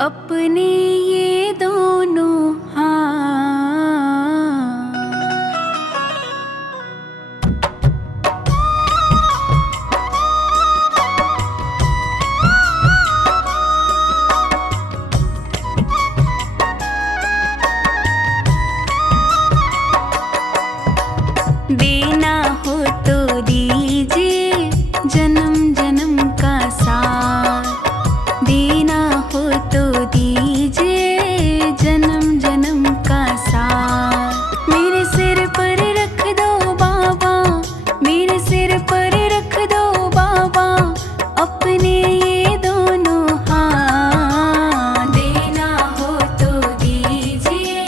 अपने ये दोनों हाथ देना हो तो दीजिए जन्म जन्म का साथ। देना हो तो दीजिए जन्म जन्म का साथ। मेरे सिर पर रख दो बाबा, मेरे सिर पर रख दो बाबा अपने ये दोनों हाथ। देना हो तो दीजिए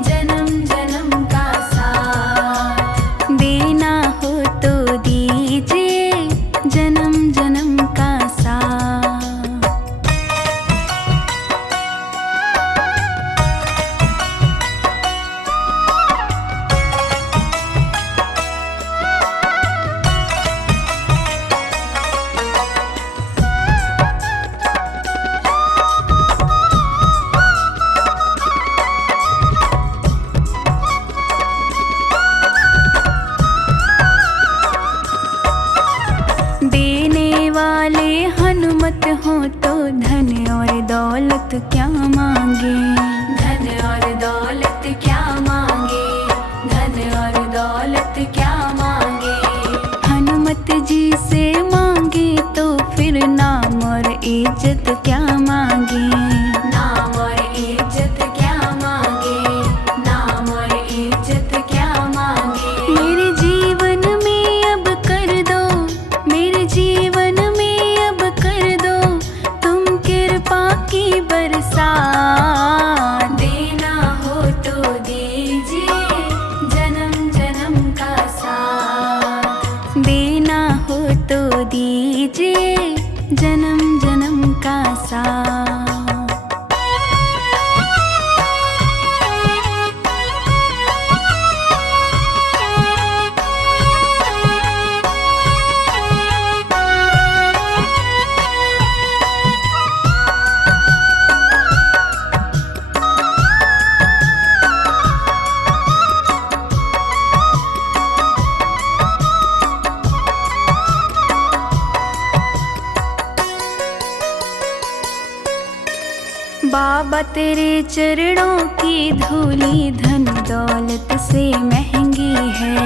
जन्म जन्म का साथ। देना हो तो दीजिए जन्म जन्म का साथ। देने वाले हनुमत हो तो धन और दौलत क्या मांगे। धन और दौलत क्या मांगे, धन और दौलत क्या मांगे। हनुमत जी से मांगे तो फिर नाम और इज्जत क्या मांगे। नाम और इज्जत क्या मांगे, नाम और इज्जत क्या मांगे। मेरे जीवन में अब कर दो, मेरे जीवन में अब कर दो तुम कृपा की बरसात। देना हो तो दीजिए जन्म जन्म का साथ। देना हो तो दीजिए जन्म जन्म का साथ। बाबा तेरे चरणों की धूली धन दौलत से महंगी है।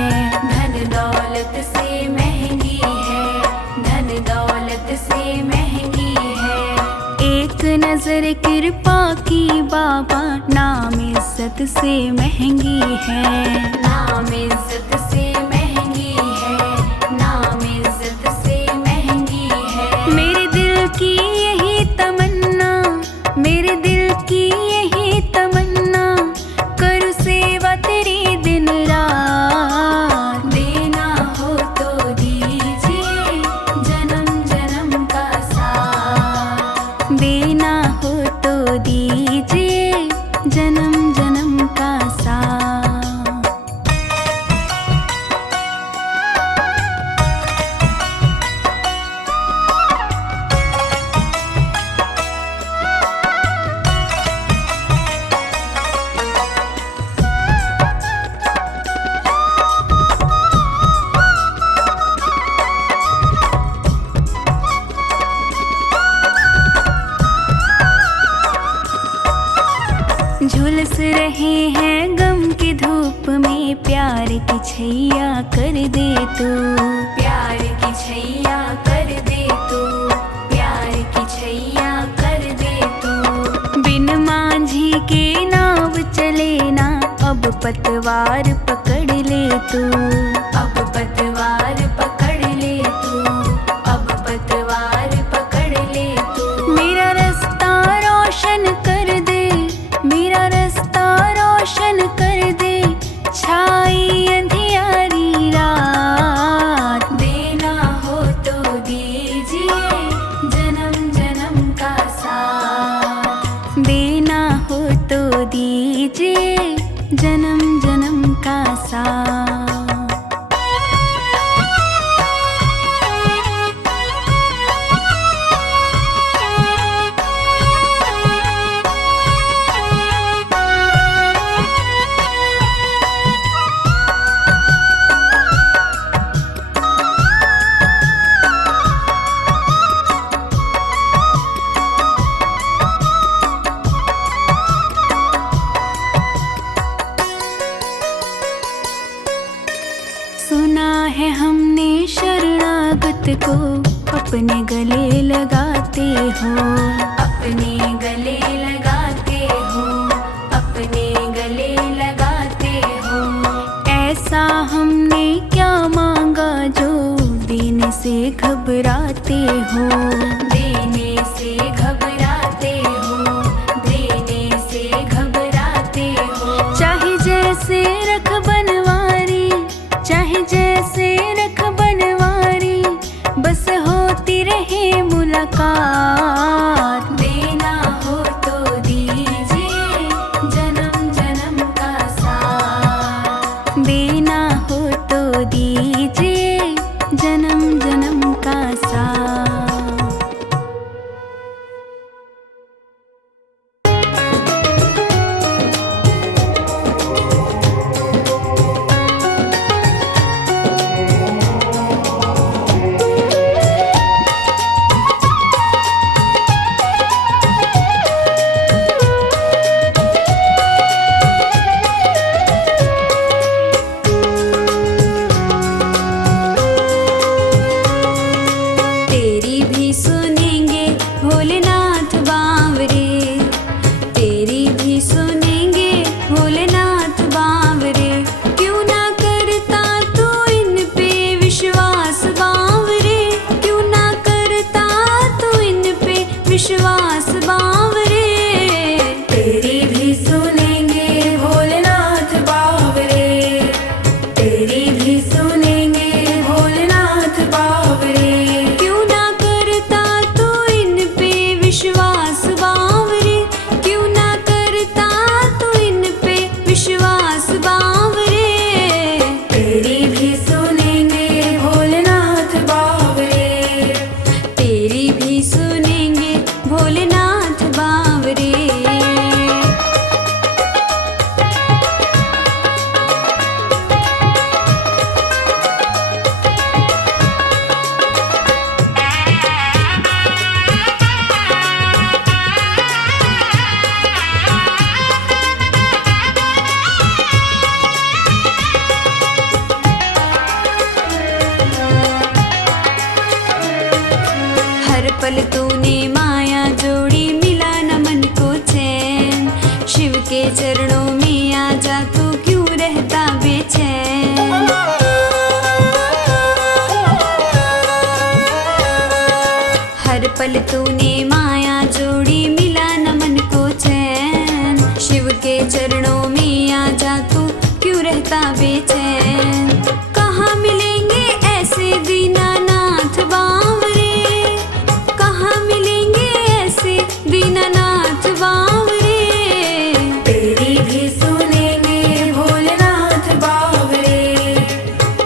धन दौलत से महंगी है, धन दौलत से महंगी है। एक नजर कृपा की बाबा नाम इज्जत से महंगी है। नाम इज्जत से महंगी है, नाम इज्जत से महंगी है। मेरे दिल की यही तमन्ना, मेरे दिल की यही तमन्ना करूँ सेवा तेरी दिन रात। देना हो तो दीजिए जन्म जन्म का साथ। देना हो तो दीजिए जन्म जन्म का साथ। झुलस रहे हैं गम की धूप में प्यार की छैया कर दे तू। प्यार की छैया कर दे तू, प्यार की छैया कर दे तू। बिन मांझी के नाव चले ना अब पतवार पकड़ ले तू। अब पतवार पकड़ ले तू, अब पतवार पकड़ ले तू। मेरा रास्ता रोशन कर दे, मेरा रास्ता रोशन कर दे छाई अंधियारी रात। देना हो तो दीजिए जन्म जन्म का साथ। देना हो तो दीजिए जन्म जन्म का साथ। हो, अपने गले लगाते हो, अपने गले लगाते हो। ऐसा हमने क्या मांगा जो देने से घबराते हो, देने से घबराते हो, देने से घबराते हो। चाहे जैसे रख बनवारी, चाहे जैसे रख बनवारी, बस होती रहे मुलाकात। देना हो तो दीजिए जन्म जन्म का साथ, देना हो तो दीजिए जन्म जन्म का साथ। तेरी भी सुनेंगे भोलेनाथ बावरे, तेरी भी सुनेंगे भोलेनाथ बावरे। क्यों ना करता तू इन पे विश्वास बावरे, क्यों ना करता तू इन पे विश्वास बावरे। तेरी भी सुनेंगे भोलेनाथ बावरे, तेरी भी सुनेंगे भोलेनाथ बावरे। क्यों ना करता तू इन पे विश्वास बावरे, क्यों ना करता तू इन पे विश्वास बावरे। तेरी भी सुनेंगे भोलेनाथ बावरे, तेरी भी सुनेंगे भोलेनाथ बावरे। हर पल तूने माया जोड़ी, मिला न मन को चैन। शिव के चरणों में आ जा, तू क्यों रहता बेचैन। हर पल तूने माया जोड़ी, मिला न मन को चैन। शिव के चरणों में आ जा, तू क्यों रहता बेचैन। कहाँ मिलेंगे ऐसे दीनानाथ बावरे, कहाँ मिलेंगे ऐसे दीनानाथ बावरे। तेरी भी सुनेंगे भोलेनाथ बावरे,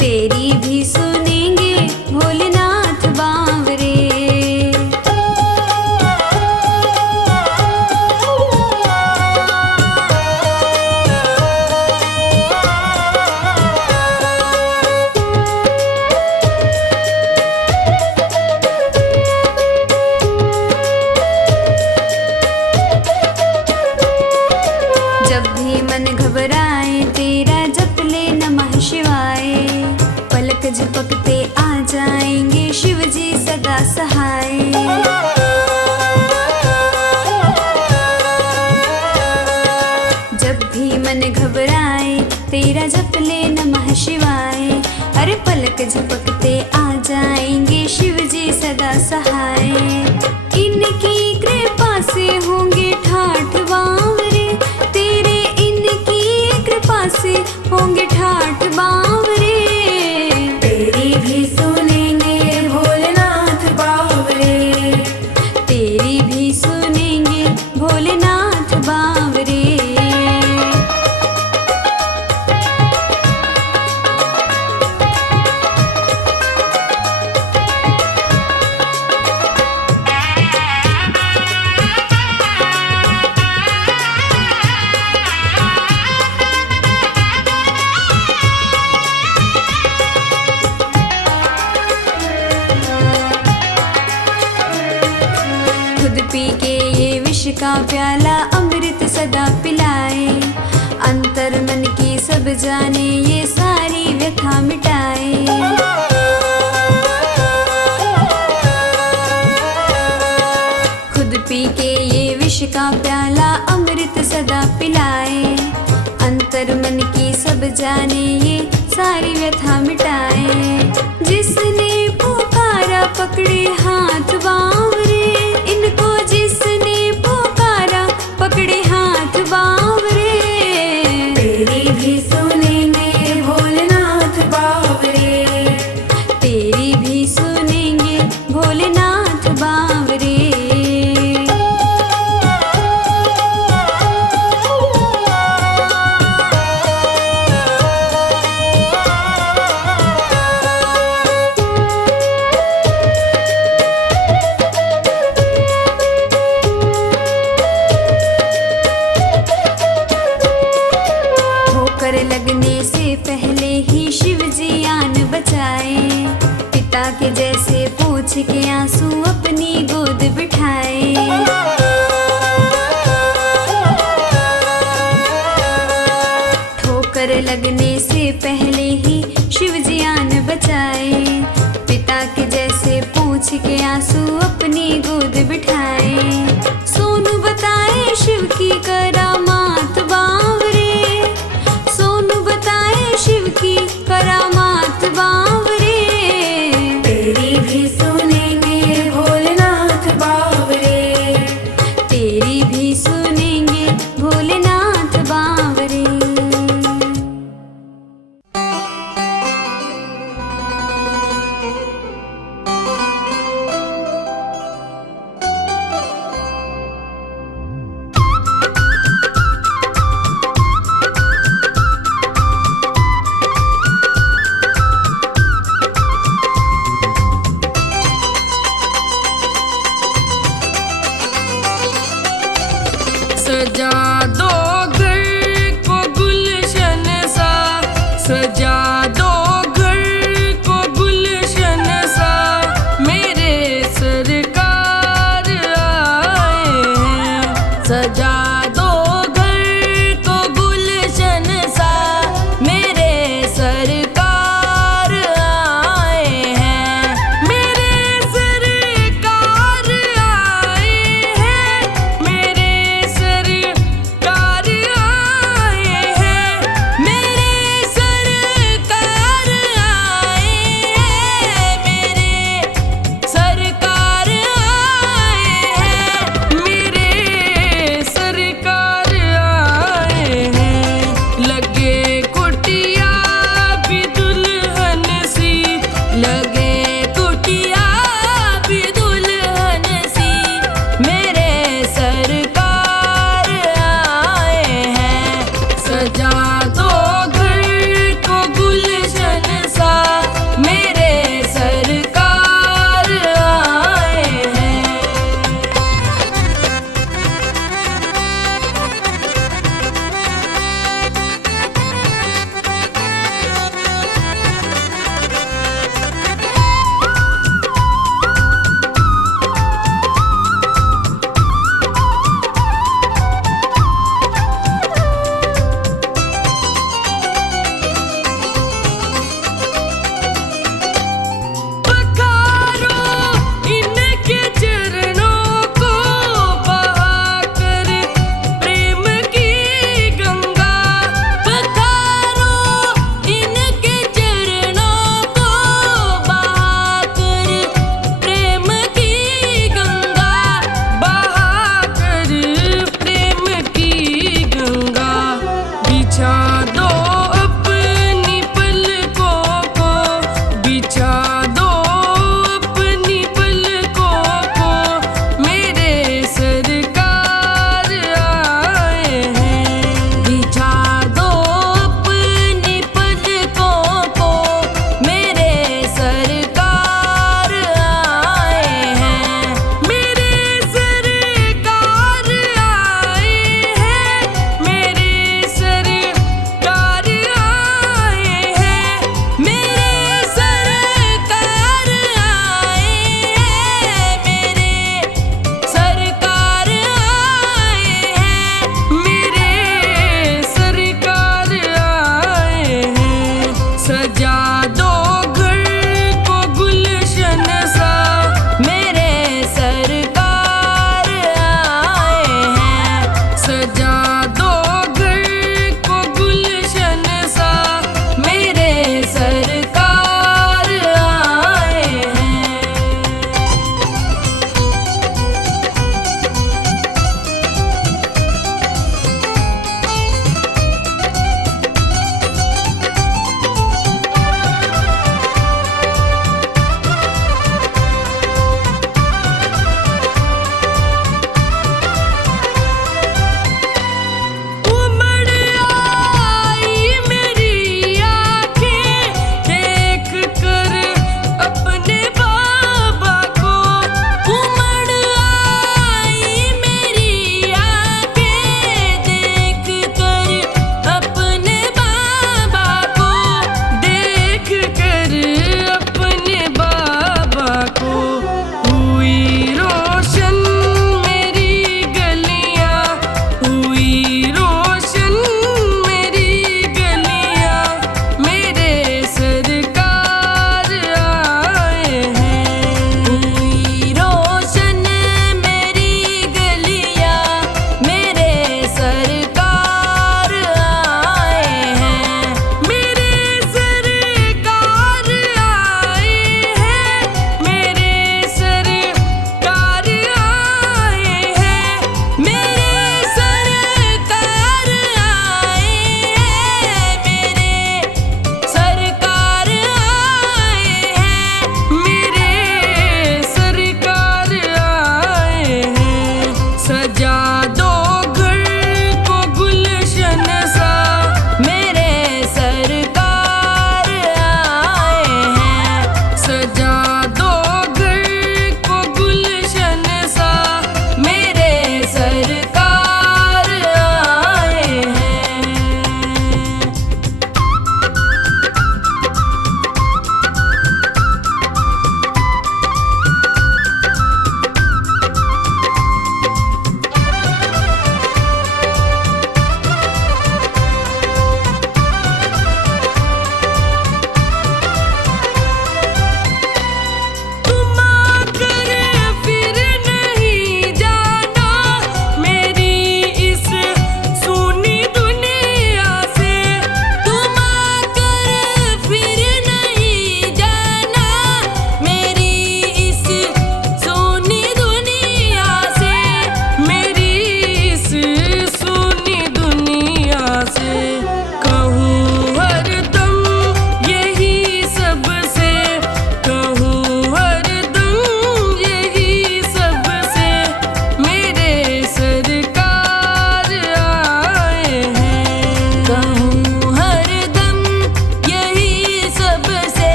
तेरी भी सुनेंगे भोलेनाथ बावरे। जब भी मन घबराए तेरा जप ले नमः शिवाय, पलक झपकते आ जाएंगे शिव जी सदा सहाय। जब भी मन घबराए तेरा जप ले नमः शिवाय, अरे पलक झपकते आ जाएंगे शिव जी सदा सहाय। इनकी कृपा से होंगे ठाठ बावरे, तेरे इनकी कृपा से होंगे ठाठ बावरे। तेरी भी सुनेंगे भोलेनाथ बावरे, तेरी भी सुनेंगे भोलेनाथ बावरे। पी के ये विष का प्याला अमृत सदा पिलाए, अंतर मन की सब जाने ये सारी व्यथा मिटाए। पी के ये विष का प्याला अमृत सदा पिलाए। अंतर मन की सब जाने ये सारी व्यथा मिटाए। जिसने पुकारा पकड़े हाथ बावरे, इनको जिसने पुकारा पकड़े हाथ बावरे। तेरी भी सुनेंगे भोलेनाथ बावरे, तेरी भी सुनेंगे भोलेनाथ बावरे। लगने से पहले ही शिव जी आन बचाए। पिता के जैसे पूछ के आंसू अपनी गोद बिठाए। ठोकर लगने से पहले ही शिव जी आन बचाए। पिता के जैसे पूछ के आंसू अपनी गोद बिठाए। सोनू बताए शिव की करामात बावरे, शिव की करामात बावरे। तेरी भी सुनेंगे भोलेनाथ बावरे, तेरी भी सुनेंगे भोलेनाथ बावरे। सजा दो घर को गुलशन सा, सजा दो घर को गुलशन सा, मेरे सरकार आए हैं। सजा दो घर को गुलशन सा, मेरे सरकार आए हैं। मेरे सरकार आए हैं, मेरे सरकार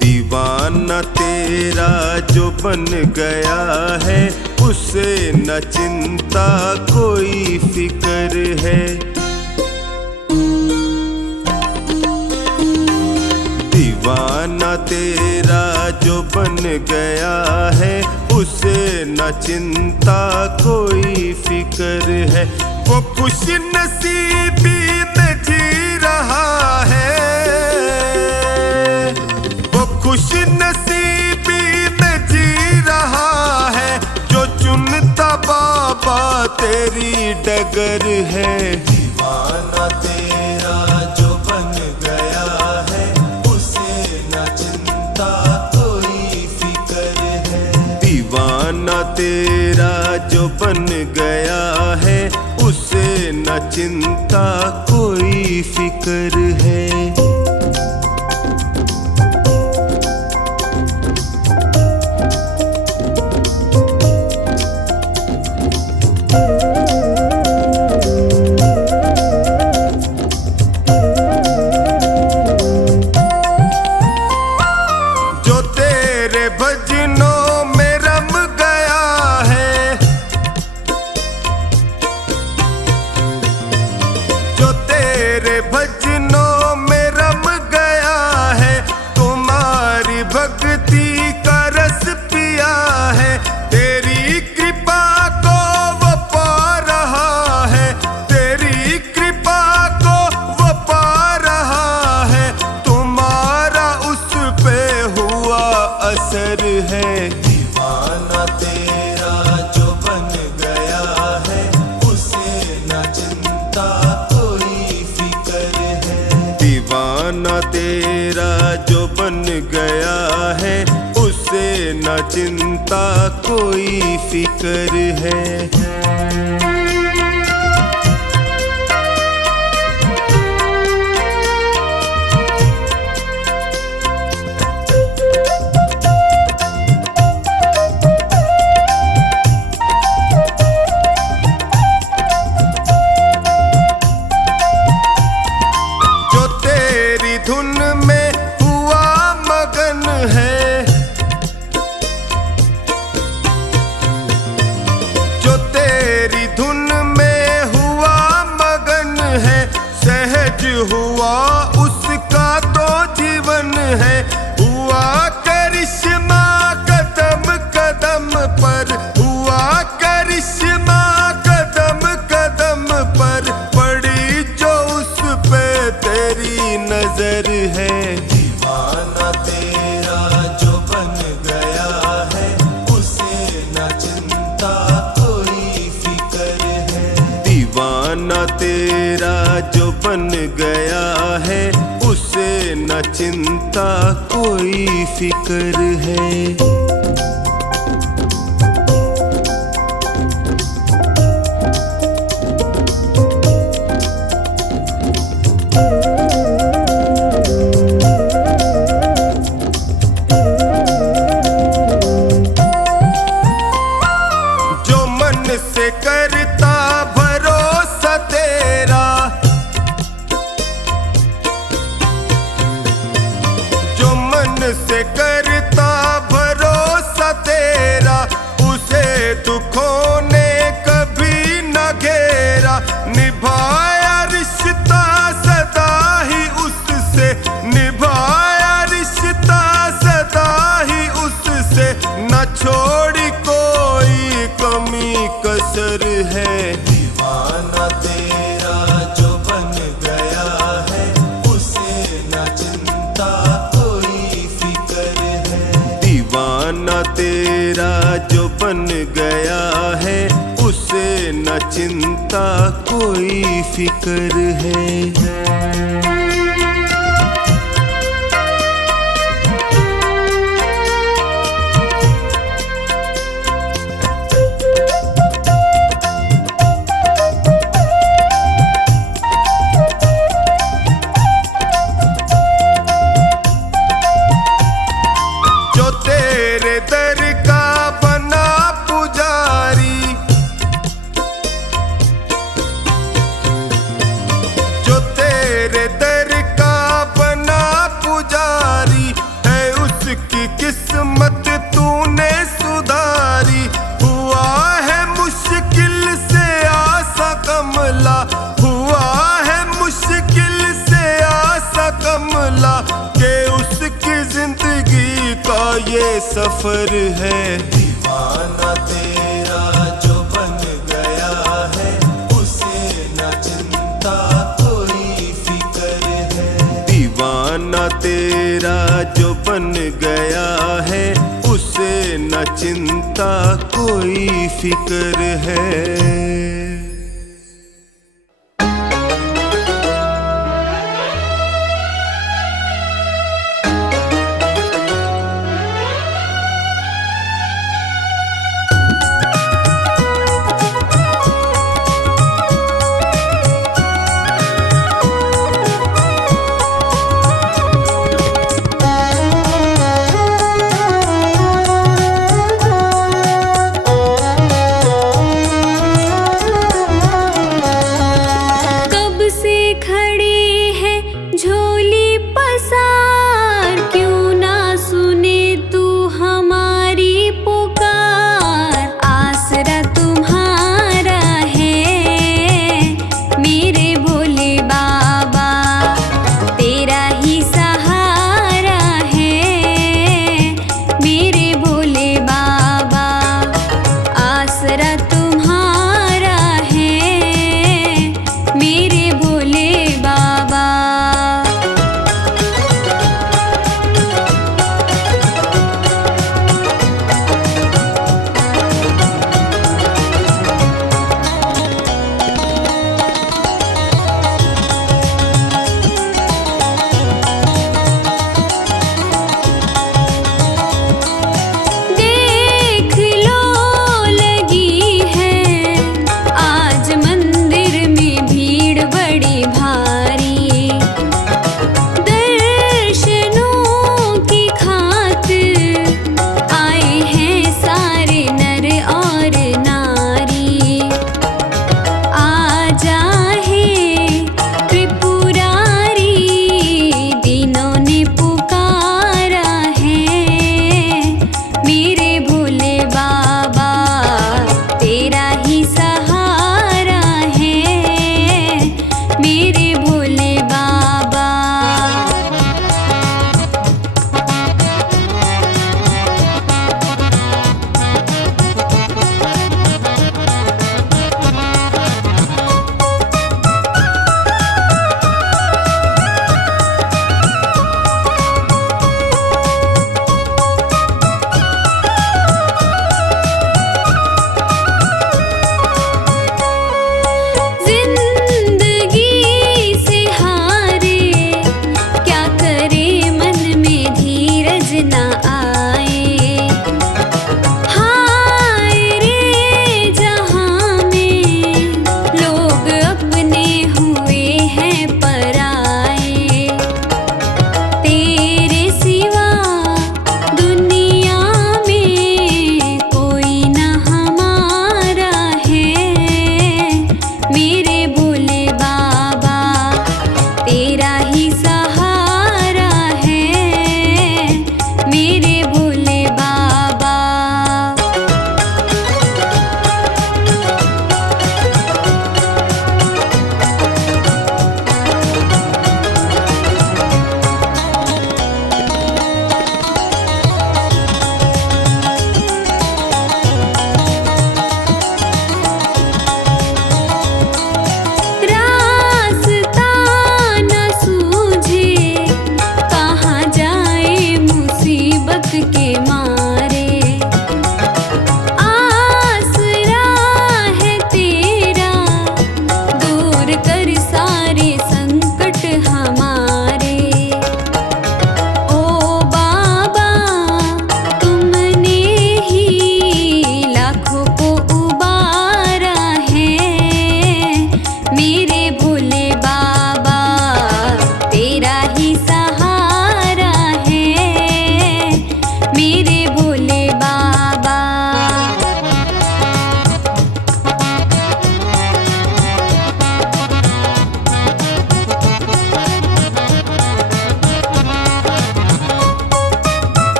दीवाना तेरा जो बन गया है, उसे न चिंता कोई फिक्र है। दीवाना तेरा जो बन गया है, उसे न चिंता कोई फिक्र है। वो खुश नसीबी में जी रहा है, वो खुश नसीबी में जी रहा है, जो चुनता बाबा तेरी डगर है। दीवाना तेरा जो बन गया है, उसे न चिंता कोई फिक्र है। दीवाना तेरा जो बन गया है, उसे न चिंता कोई फिक्र है। जो तेरे भजनों में रम गया है, जो तेरे भजनों में रम गया है, तुम्हारी भक्ति का रस पिया है। तेरी कृपा को वो पा रहा है, तेरी कृपा को वो पा रहा है, तुम्हारा उस पे हुआ असर है। दीवाना तेरा जो बन गया है, उसे न चिंता कोई फिक्र है। दीवाना तेरा जो बन गया है, उसे न चिंता कोई फिक्र है। जो तेरी धुन में हुआ मगन है, जो तेरी धुन में हुआ मगन है, सहज हुआ उसका तो जीवन है। हुआ करिश्मा कदम कदम पर, हुआ करिश्मा कदम कदम पर, पड़ी जो उस पे तेरी नजर है। दीवाना तेरा जो बन गया है, उसे न चिंता कोई फिक्र है। दीवाना तेरा जो बन गया है, उसे न चिंता कोई फिक्र है। जो मन से करता भरोसा तेरा, जो मन से करता भरोसा तेरा, उसे दुखों ने कभी न घेरा। निभाया रिश्ता सदा ही उससे, निभाया रिश्ता सदा ही उससे, न छोड़ी कोई कमी कसर है। दीवाना तेरा जो बन गया है, उसे न चिंता कोई फिक्र है। दीवाना तेरा जो बन गया है, उसे न चिंता कोई फिक्र है। जो तेरे दर का बना पुजारी, जो तेरे दर ये सफर है। दीवाना तेरा जो बन गया है, उसे न चिंता कोई फिक्र है। दीवाना तेरा जो बन गया है, उसे न चिंता कोई फिक्र है।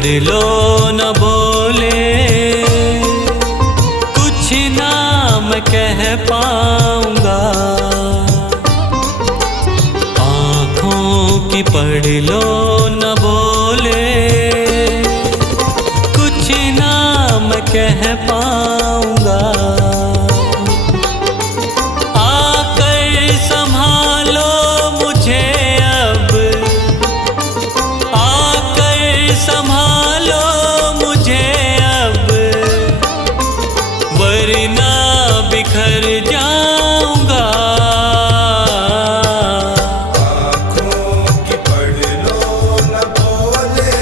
पढ़ लो न बोले, कुछ ना मैं कह पाऊंगा। आँखों की पढ़ लो न बोले, कुछ ना मैं कह पाऊंगा। आकर संभालो मुझे अब, आकर संभालो मुझे अब, वरना बिखर जाऊंगा। आँखों की पढ़ लो न बोले,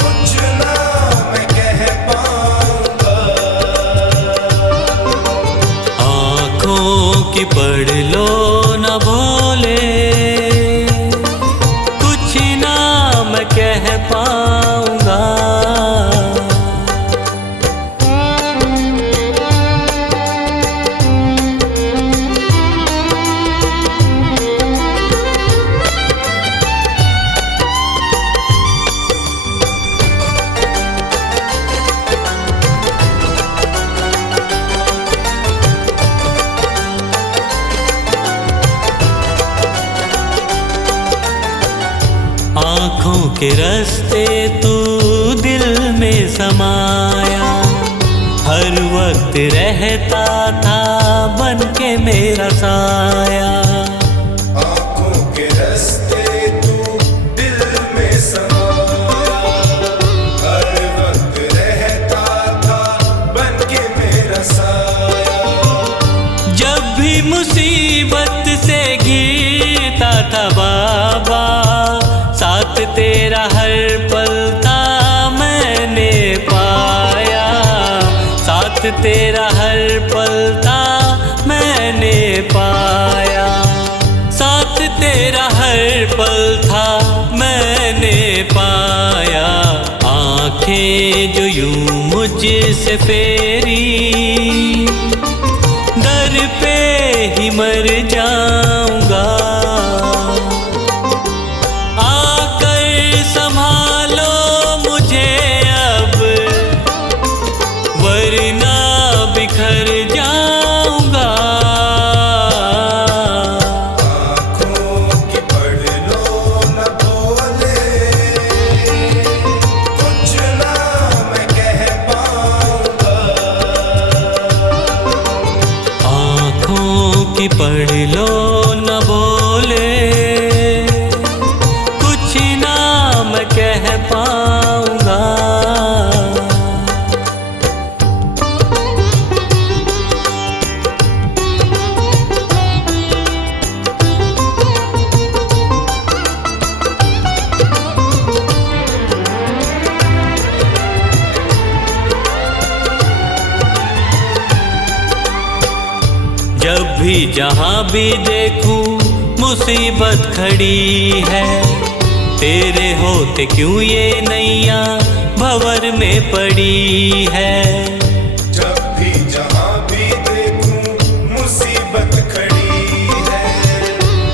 कुछ ना मैं कह पाऊंगा। आँखों की पढ़ लो न बोले, कुछ ना मैं कह पाऊंगा। आँखों के रास्ते तू दिल में समाया, हर वक्त रहता था बन के मेरा साया। आँखों के रास्ते तू दिल में समाया, हर वक्त रहता था बन के मेरा साया। जब भी मुसीबत से घिरता था बाबा, साथ तेरा हर पल था मैंने पाया। साथ तेरा हर पल था मैंने पाया। साथ तेरा हर पल था मैंने पाया। आँखें जो यूं मुझसे फेरी, दर पे ही मर जाऊंगा। आकर संभालो मुझे अब, वरना बिखर जाऊंगा। आँखों की पढ़ लो न बोले, कुछ ना मैं कह पाऊंगा। आँखों की पढ़ लो न बोले, कुछ ना मैं कह पाऊंगा। जब भी जहाँ भी देखूं मुसीबत खड़ी है, तेरे होते क्यों ये नैया भंवर में पड़ी है। जब भी जहाँ भी देखूं मुसीबत खड़ी है,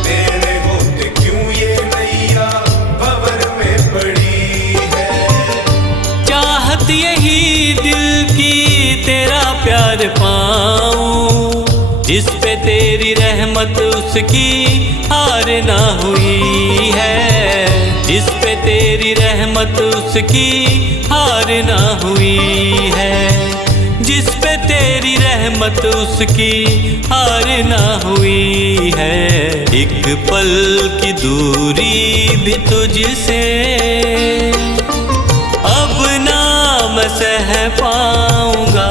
तेरे होते क्यों ये नैया भंवर में पड़ी है। चाहत यही दिल की तेरा प्यार पाऊं, जिस पे तेरी रहमत उसकी हार ना हुई है। जिस पे तेरी रहमत उसकी हार ना हुई है। जिस पे तेरी रहमत उसकी हार ना हुई है। एक पल की दूरी भी तुझसे अब ना मैं सह पाऊंगा।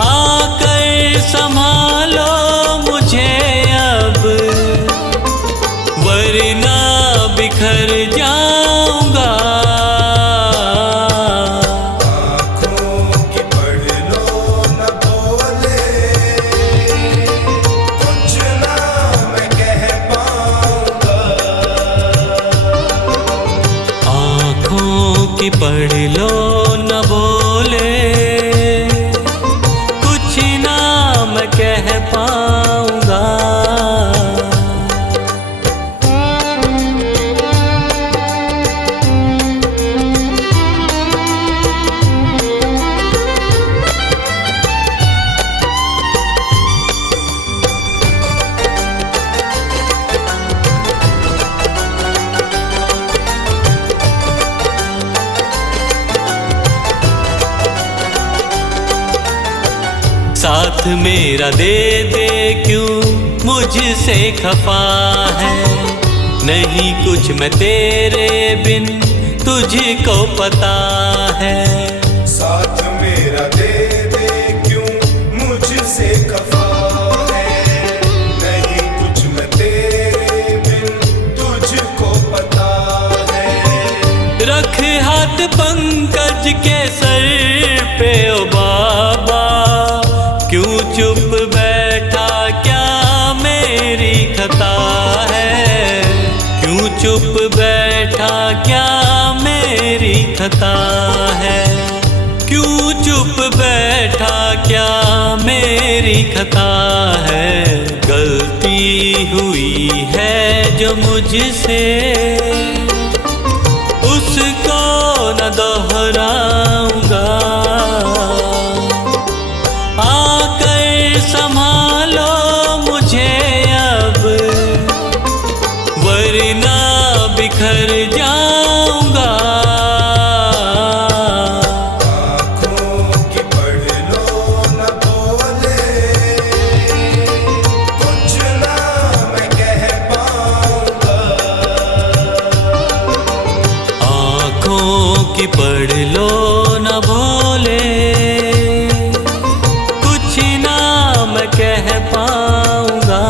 आकर संभालो मुझे अब, वरना बिखर जाऊंगा। आँखों की पढ़ लो न बोले, कुछ ना मैं कह पाऊंगा। आँखों की पढ़ लो न बोले, साथ मेरा दे दे क्यों मुझसे खफा है। नहीं कुछ मैं तेरे बिन तुझको पता है। साथ मेरा दे दे क्यों मुझसे खफा है। नहीं कुछ मैं तेरे बिन तुझको पता है। रख हाथ पंकज के सर पे ओ बाबा, क्यों चुप बैठा क्या मेरी खता है। क्यों चुप बैठा क्या मेरी खता है। क्यों चुप बैठा क्या मेरी खता है। गलती हुई है जो मुझसे उसको न दोहराऊंगा। आकर संभालो मुझे अब, वरना बिखर जाऊंगा। आँखों की पढ़ लो न बोले, कुछ ना मैं कह पाऊंगा। आँखों की पढ़ लो न भोले, कुछ ना मैं कह पाऊंगा।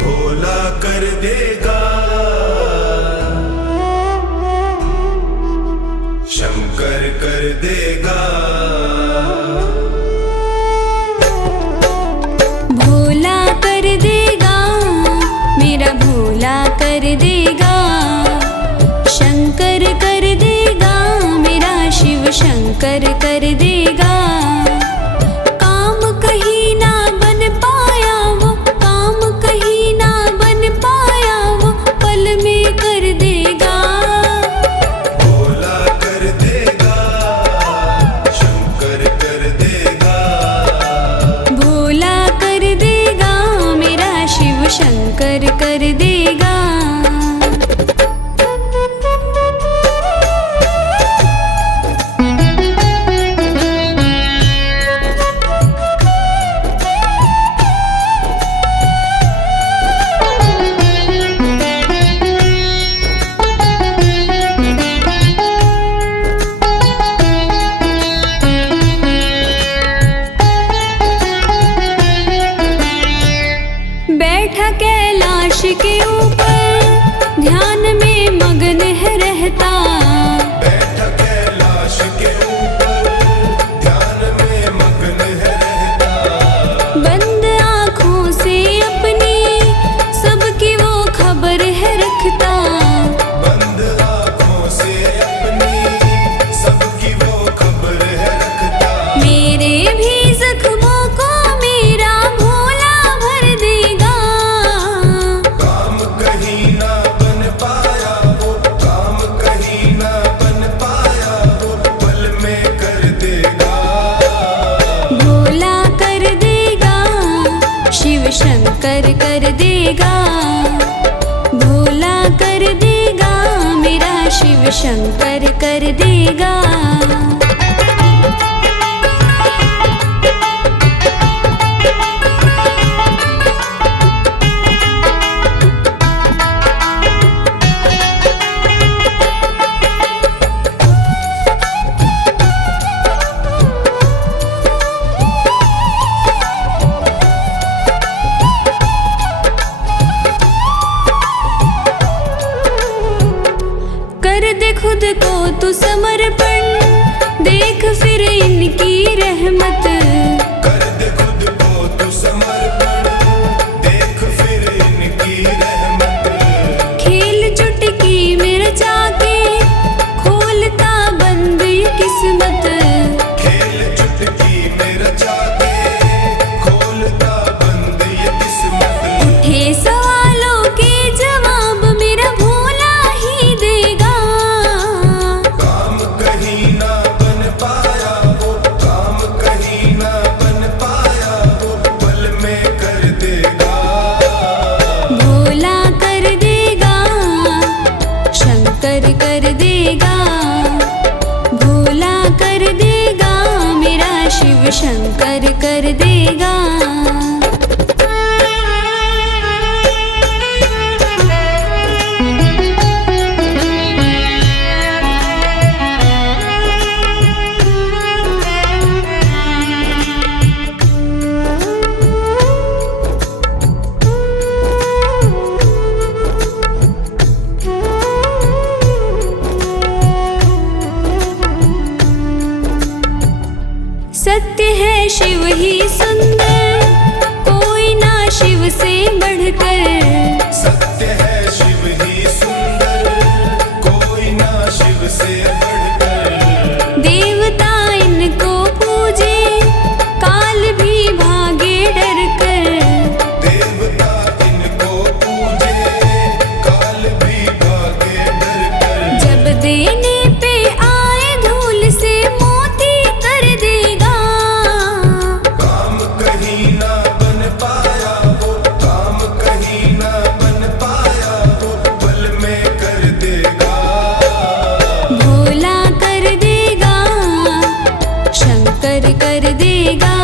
भोला कर देगा, शंकर कर देगा। भोला कर देगा, मेरा भोला कर देगा। शंकर कर देगा, मेरा शिव शंकर कर देगा। काम कहीं ना बन पाया वो, काम कहीं ना बन पाया वो, पल में कर देगा। भोला कर देगा, शंकर कर देगा। भोला कर देगा, मेरा शिव शंकर कर देगा। बैठा कैलाश के ऊपर, ध्यान में मगन है रहता। बैठा कैलाश के ऊपर, ध्यान में मगन है रहता। बंद आँखों से अपनी सबकी वो खबर है रखता। बंद आँखों से अपनी सबकी वो खबर है रखता। मेरे भी जख्मों को मेरा भोला भर देगा। काम कहीं ना बन पाया वो, काम कहीं ना बन पाया वो, पल में कर देगा। भोला कर देगा, शिव शंकर कर देगा। भोला कर देगा, मेरा शिव शंकर कर देगा। कर दे खुद को तू समर्पण, शंकर कर देगा। सत्य है शिव ही सुंदर, कोई ना शिव से बढ़कर। सत्य है शिव ही सुंदर, कोई ना शिव से बढ़कर। देवता इनको पूजे, काल भी भागे डर कर। देवता इनको पूजे, काल भी भागे डर कर। जब देने पे आए धूल से मोती कर देगा। काम कहीं ना बन पाया वो, काम कहीं ना बन पाया वो, पल में कर देगा। भोला कर देगा, शंकर कर देगा।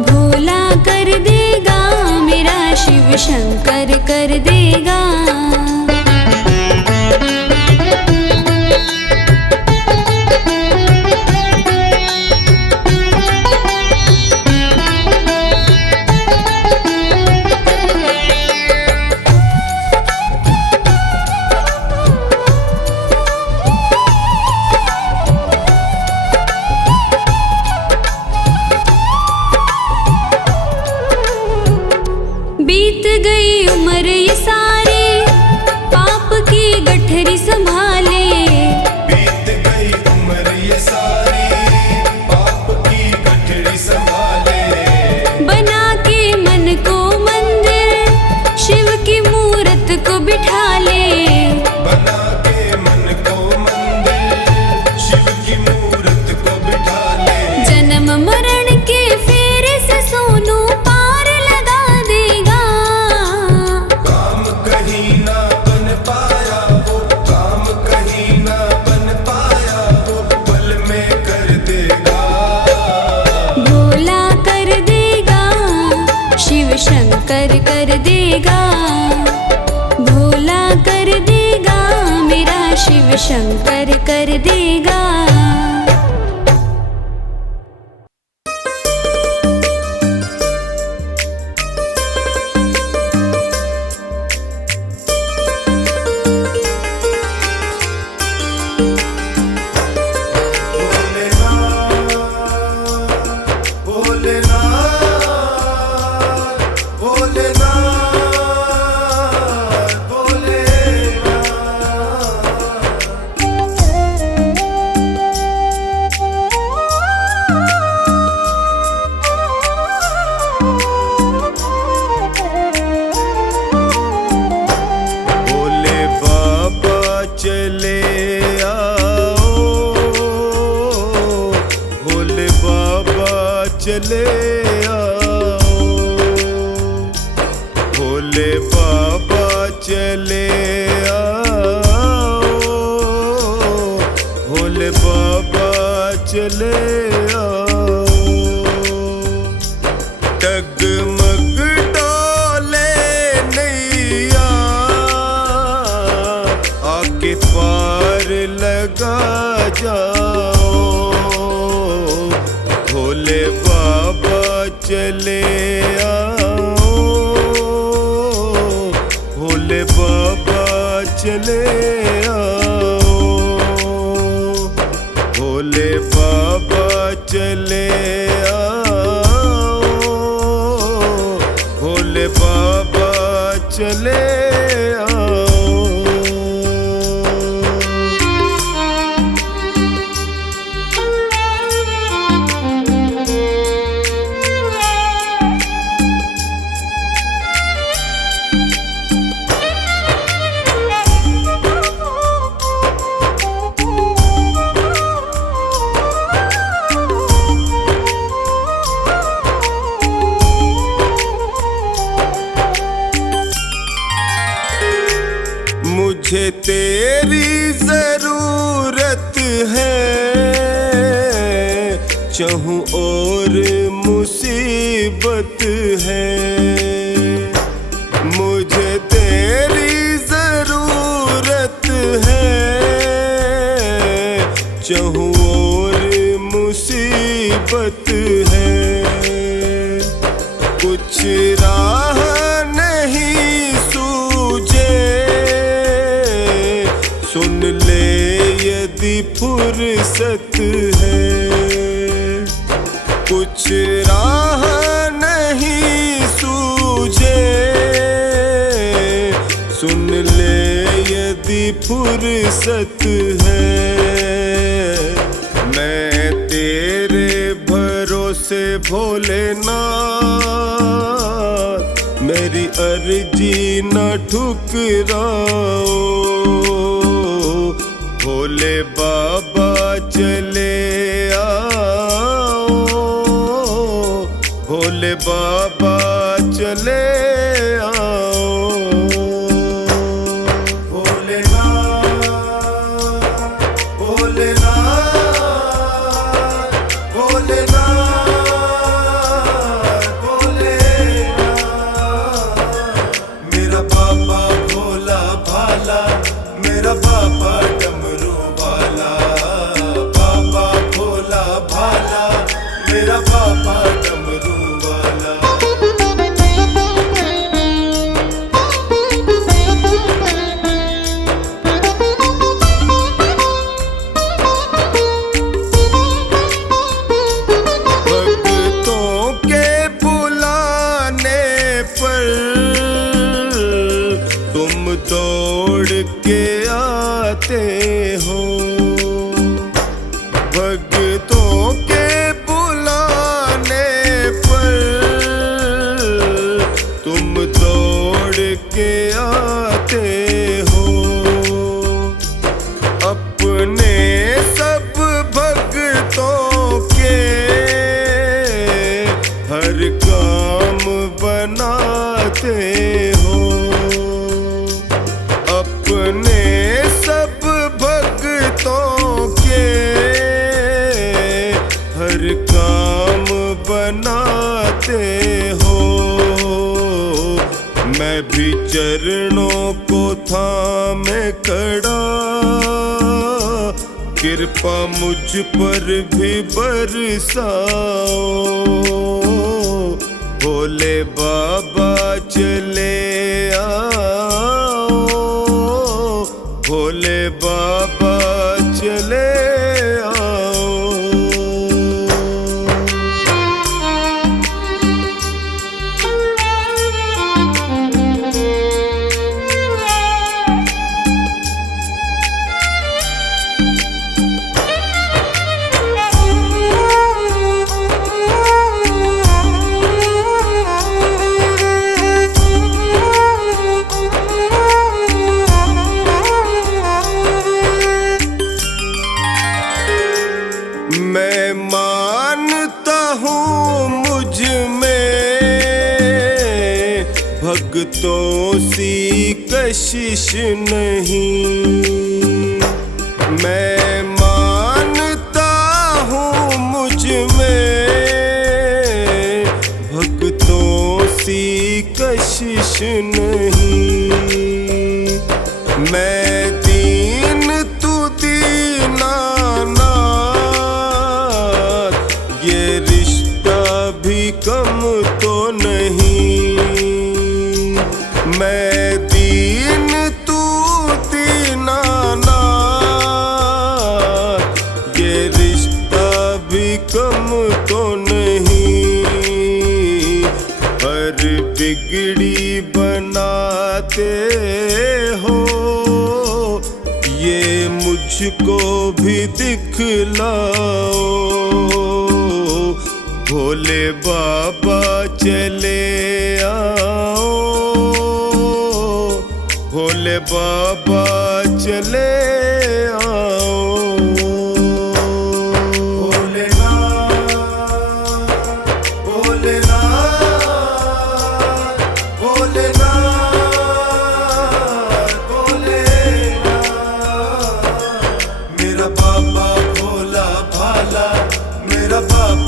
भोला कर देगा, मेरा शिव शंकर कर देगा। बीत गई उम्र ये सारी, पाप की गठरी संभाले। बीत गई उम्र ये सारी, पाप की गठरी संभाले। बना के मन को मंदिर, शिव की मूरत को बिठा ले। बना के मन को मंदिर, शिव की मूरत को बिठा ले। जन्म मरण के फेरे से सोनू पार लगा देगा। काम कहीं ना बन पाया वो, काम कहीं ना बन पाया वो, पल में कर देगा। भोला कर देगा, शिव शंकर कर देगा। भोला कर देगा, मेरा शिव शंकर कर देगा। भोले बाबा चले आओ, भोले बाबा चले आओ। भोले बाबा चले आओ, भोले बाबा चले आओ। डगमग डोले नैया, आके पार लगा जाओ। भोले बाबा चले आओ, भोले बाबा चले आओ। भोले बाबा चले आओ, भोले बाबा चले आओ। चहु और मुसीबत है, मुझे तेरी जरूरत है। चहु और मुसीबत है, कुछ राह नहीं सूझे। सुन ले यदि फुर्सत है, कुछ राह नहीं सूझे। सुन ले यदि फुर्सत है, मैं तेरे भरोसे भोलेनाथ, मेरी अर्जी न ठुकराओ। भोले बाबा चले आओ, भोले बाबा चले आओ। भोलेनाथ भोलेनाथ भोलेनाथ भोलेनाथ, मेरा बाबा भोला भाला, मेरा बाबा डमरू वाला। बाबा भोला भाला, मेरा बाबा डमरू वाला। भक्तों के बुलाने पर तुम दौड़ के आते हो। भक्तों के बुलाने पर तुम दौड़ के आते हो। अपने सब भक्तों के हर काम बनाते हो। अपने सब भक्तों के हर काम बनाते हो। मैं भी चरणों को थामे खड़ा, कृपा मुझ पर भी बरसाओ। भोले बाबा चले आओ, भोले बाबा चले आओ। मैं मानता हूँ मुझ में भक्तों सी कशिश नहीं। मैं मानता हूँ मुझ में भक्तों सी कशिश नहीं। मैं दीन तू दीनानाथ, ये रिश्ता भी कम तो नहीं। मैं दीन तू दीनानाथ, ये रिश्ता भी कम तो नहीं। हर बिगड़ी बनाते हो, ये मुझको भी दिखलाओ। भोले बाबा चले आओ, भोले बाबा चले आओ। भोलेनाथ भोलेनाथ भोलेनाथ भोलेनाथ, मेरा बाबा भोला भाला, मेरा बाबा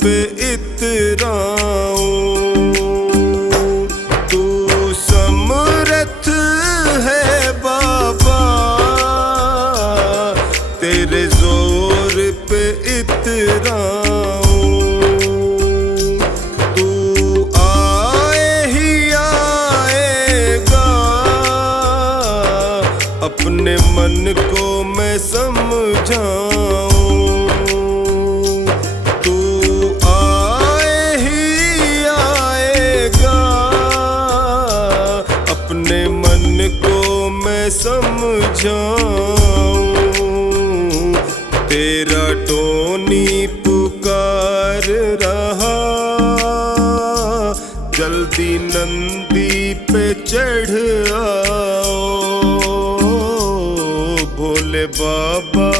पे इतराऊं। तू समर्थ है बाबा, तेरे जोर पे इतराऊं। तू आए ही आएगा, अपने मन को मैं समझाऊं। तू आए ही आएगा, अपने मन को मैं समझाऊं। तेरा टोनी पुकार रहा, जल्दी नंदी पे चढ़ आओ। भोले बाबा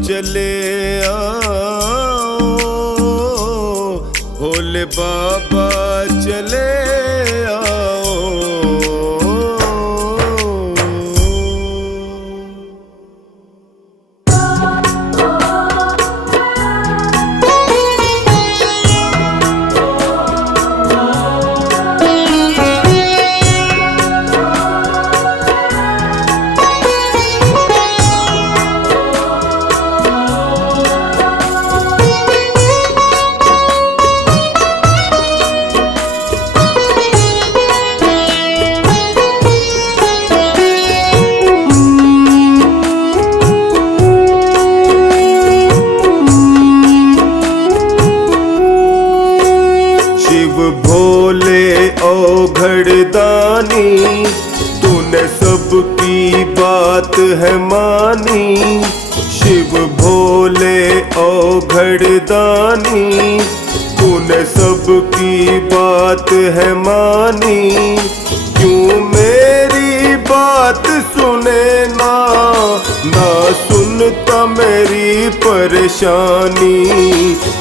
चले आओ, भोले बाबा चले आओ। भोले औघड़दानी, तूने सबकी बात है मानी। शिव भोले औघड़दानी, तूने सबकी बात है मानी। क्यों मेरी बात सुने ना, ना सुनता मेरी परेशानी।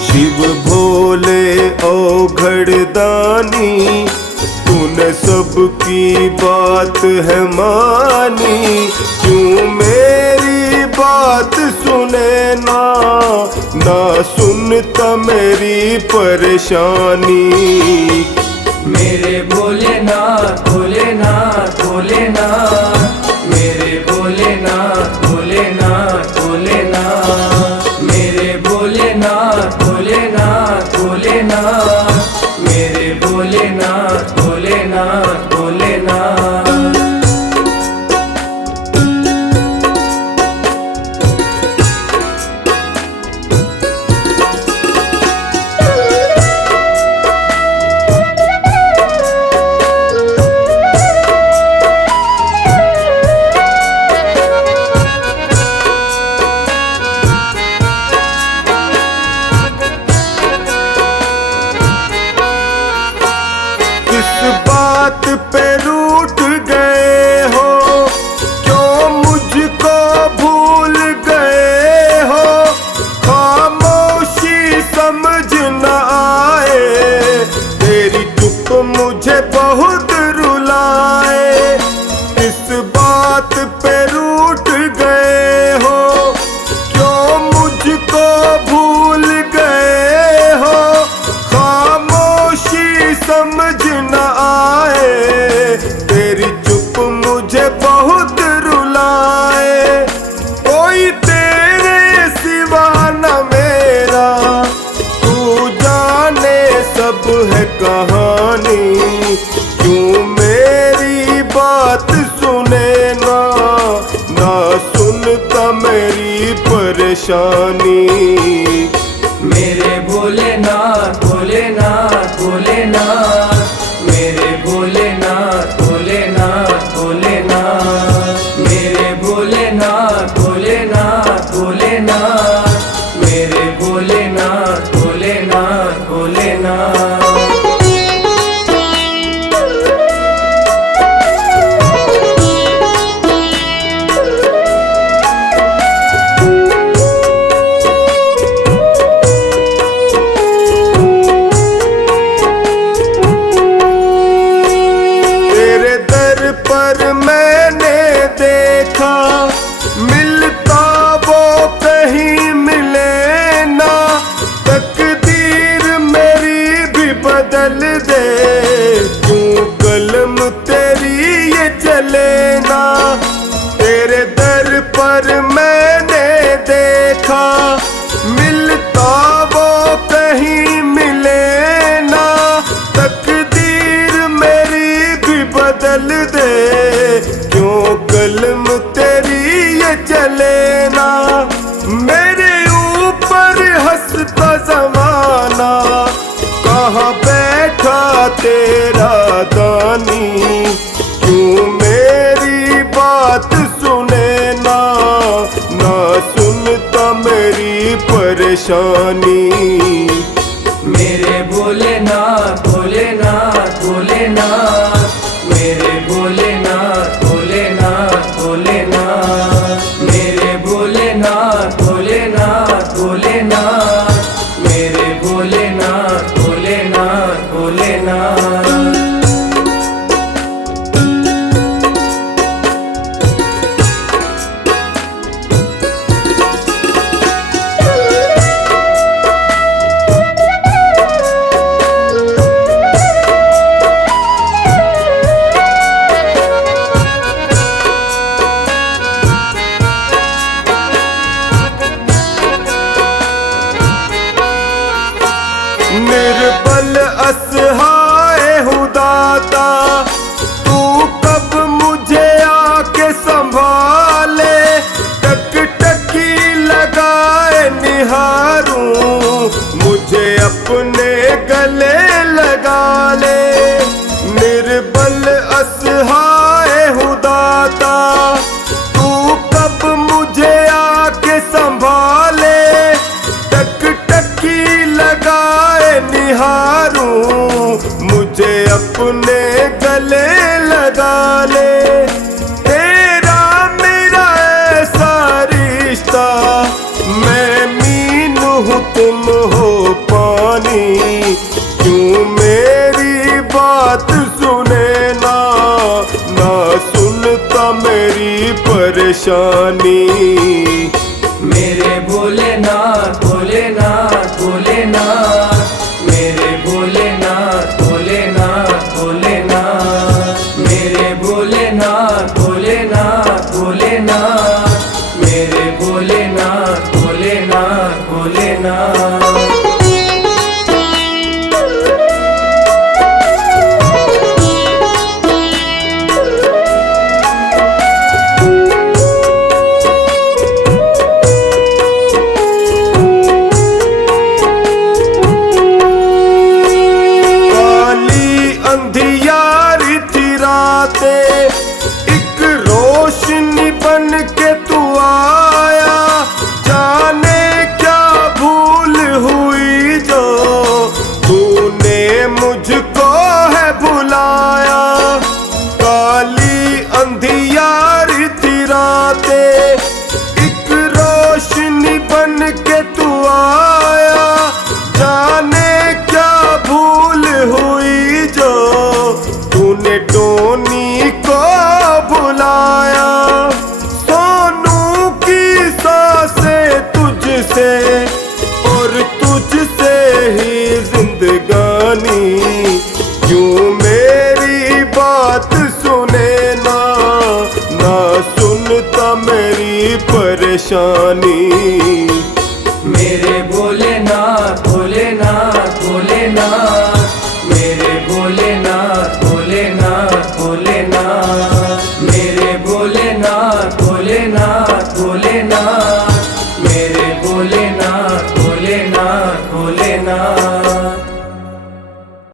शिव भोले औघड़दानी, तूने सबकी बात है मानी। क्यों मेरी बात सुने ना, ना सुनता मेरी परेशानी। मेरे भोलेनाथ भोलेनाथ भोलेनाथ, मेरे भोलेनाथ भोलेनाथ भोलेनाथ, मेरे भोलेनाथ भोलेनाथ भोलेनाथ, मेरे भोलेनाथ भोलेनाथ भोलेनाथ। बात पे रूठ गए हो, क्यों मुझको भूल गए हो। खामोशी समझ न आए, तेरी चुप मुझे बहुत रुलाए। इस बात पे रूठ गए हो, क्यों मुझको भूल गए हो। खामोशी समझ न आए, तेरी चुप मुझे बहुत रुलाए। कोई तेरे सिवा न मेरा, तू जाने सब है कहानी। क्यों मेरी बात सुने ना, ना सुनता मेरी परेशानी। मेरे भोलेनाथ भोलेनाथ भोलेनाथ, मेरे भोलेनाथ भोलेनाथ भोलेनाथ, मेरे भोलेनाथ भोलेनाथ भोलेनाथ, मेरे भोलेनाथ भोलेनाथ भोलेनाथ। पर मैंने देखा, मिलता वो कहीं मिले ना। तकदीर दे, क्यों कलम तेरी ये चले ना। तेरे दर पर मैंने देखा, मिलता वो कहीं मिले ना। तकदीर मेरी भी बदल दे, क्यों कलम तेरी ये चले ना। मेरे ऊपर हंसता ज़माना, कहाँ बैठा तेरा दानी। क्यों मेरी बात सुने ना, ना सुनता मेरी परेशानी। मेरे भोलेनाथ भोलेनाथ भोलेनाथ, मेरे भोलेनाथ भोलेनाथ भोलेनाथ, मेरे भोलेनाथ भोलेनाथ भोलेनाथ, मेरे भोलेनाथ भोलेनाथ भोलेनाथ। निर्बल असहाय हूँ दाता, तू कब मुझे आके संभाले। टकटकी लगाए निहारूं, मुझे अपने गले लगा ले। निर्बल असहाय हूँ दाता, तू कब मुझे आके संभाले। टकटकी लगाए निहारूं, मुझे अपने गले लगा ले। तेरा मेरा ऐसा रिश्ता, मैं मीन हूँ तुम हो पानी। क्यों मेरी बात सुने ना, ना सुनता मेरी परेशानी। मेरे भोलेनाथ भोलेनाथ भोलेनाथ, मेरे भोलेनाथ भोलेनाथ भोलेनाथ, मेरे भोलेनाथ भोलेनाथ भोलेनाथ, मेरे भोलेनाथ भोलेनाथ भोलेनाथ। अंधियारी थी रातें, एक रोशनी बन के तू आया। जाने क्या भूल हुई जो तूने मुझको है भुलाया। काली अंधियारी थी रातें, एक रोशनी बन के तू आया। जाने क्या भूल हुई जो तूने टोनी को बुलाया। सोनू की सांसें तुझसे और तुझसे ही जिंदगानी। क्यों मेरी बात सुने ना, ना सुनता मेरी परेशानी। मेरे भोलेनाथ भोलेनाथ भोलेनाथ, मेरे भोलेनाथ भोलेनाथ भोलेनाथ, मेरे भोलेनाथ भोलेनाथ भोलेनाथ, मेरे भोलेनाथ भोलेनाथ भोलेनाथ।